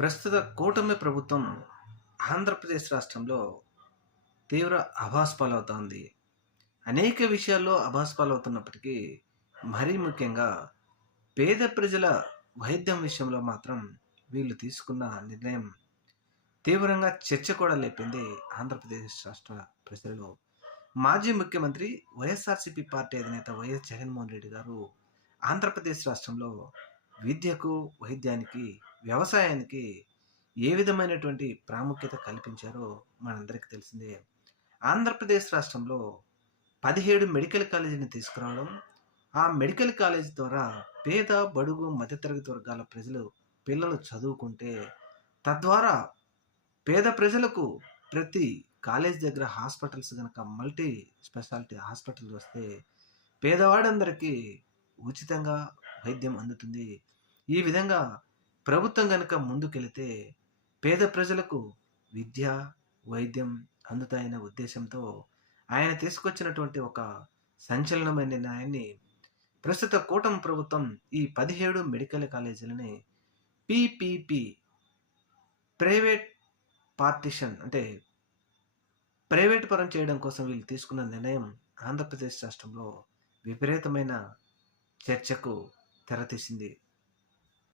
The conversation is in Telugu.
ప్రస్తుత కూటమి ప్రభుత్వం ఆంధ్రప్రదేశ్ రాష్ట్రంలో తీవ్ర అభాస్పాలవుతోంది. అనేక విషయాల్లో అభాస్పాలవుతున్నప్పటికీ, మరీ ముఖ్యంగా పేద ప్రజల వైద్యం విషయంలో మాత్రం వీళ్ళు తీసుకున్న నిర్ణయం తీవ్రంగా చర్చ కూడా లేపింది ఆంధ్రప్రదేశ్ రాష్ట్ర ప్రజలలో. మాజీ ముఖ్యమంత్రి వైఎస్ఆర్‌సీపీ పార్టీ అధినేత వైఎస్ జగన్మోహన్ రెడ్డి గారు ఆంధ్రప్రదేశ్ రాష్ట్రంలో విద్యకు, వైద్యానికి, వ్యవసాయానికి ఏ విధమైనటువంటి ప్రాముఖ్యత కల్పించారో మనందరికీ తెలిసిందే. ఆంధ్రప్రదేశ్ రాష్ట్రంలో 17 మెడికల్ కాలేజీని తీసుకురావడం, ఆ మెడికల్ కాలేజ్ ద్వారా పేద, బడుగు, మధ్యతరగతి వర్గాల పిల్లలు చదువుకుంటే, తద్వారా పేద ప్రజలకు ప్రతి కాలేజ్ దగ్గర హాస్పిటల్స్ గనక మల్టీ స్పెషాలిటీ హాస్పిటల్స్ వస్తే, పేదవాడందరికీ ఉచితంగా వైద్యం అందుతుంది. ఈ విధంగా ప్రభుత్వం గనక ముందుకెళితే, పేద ప్రజలకు విద్య, వైద్యం అందుతాయనే ఉద్దేశంతో ఆయన తీసుకొచ్చినటువంటి ఒక సంచలనమైన నిర్ణయాన్ని ప్రస్తుత కూటమి ప్రభుత్వం ఈ 17 మెడికల్ కాలేజీలని పీపీపీ ప్రైవేట్ పార్టిషన్ అంటే ప్రైవేట్ పరం చేయడం కోసం వీళ్ళు తీసుకున్న నిర్ణయం ఆంధ్రప్రదేశ్ రాష్ట్రంలో విపరీతమైన చర్చకు తెరతీసింది.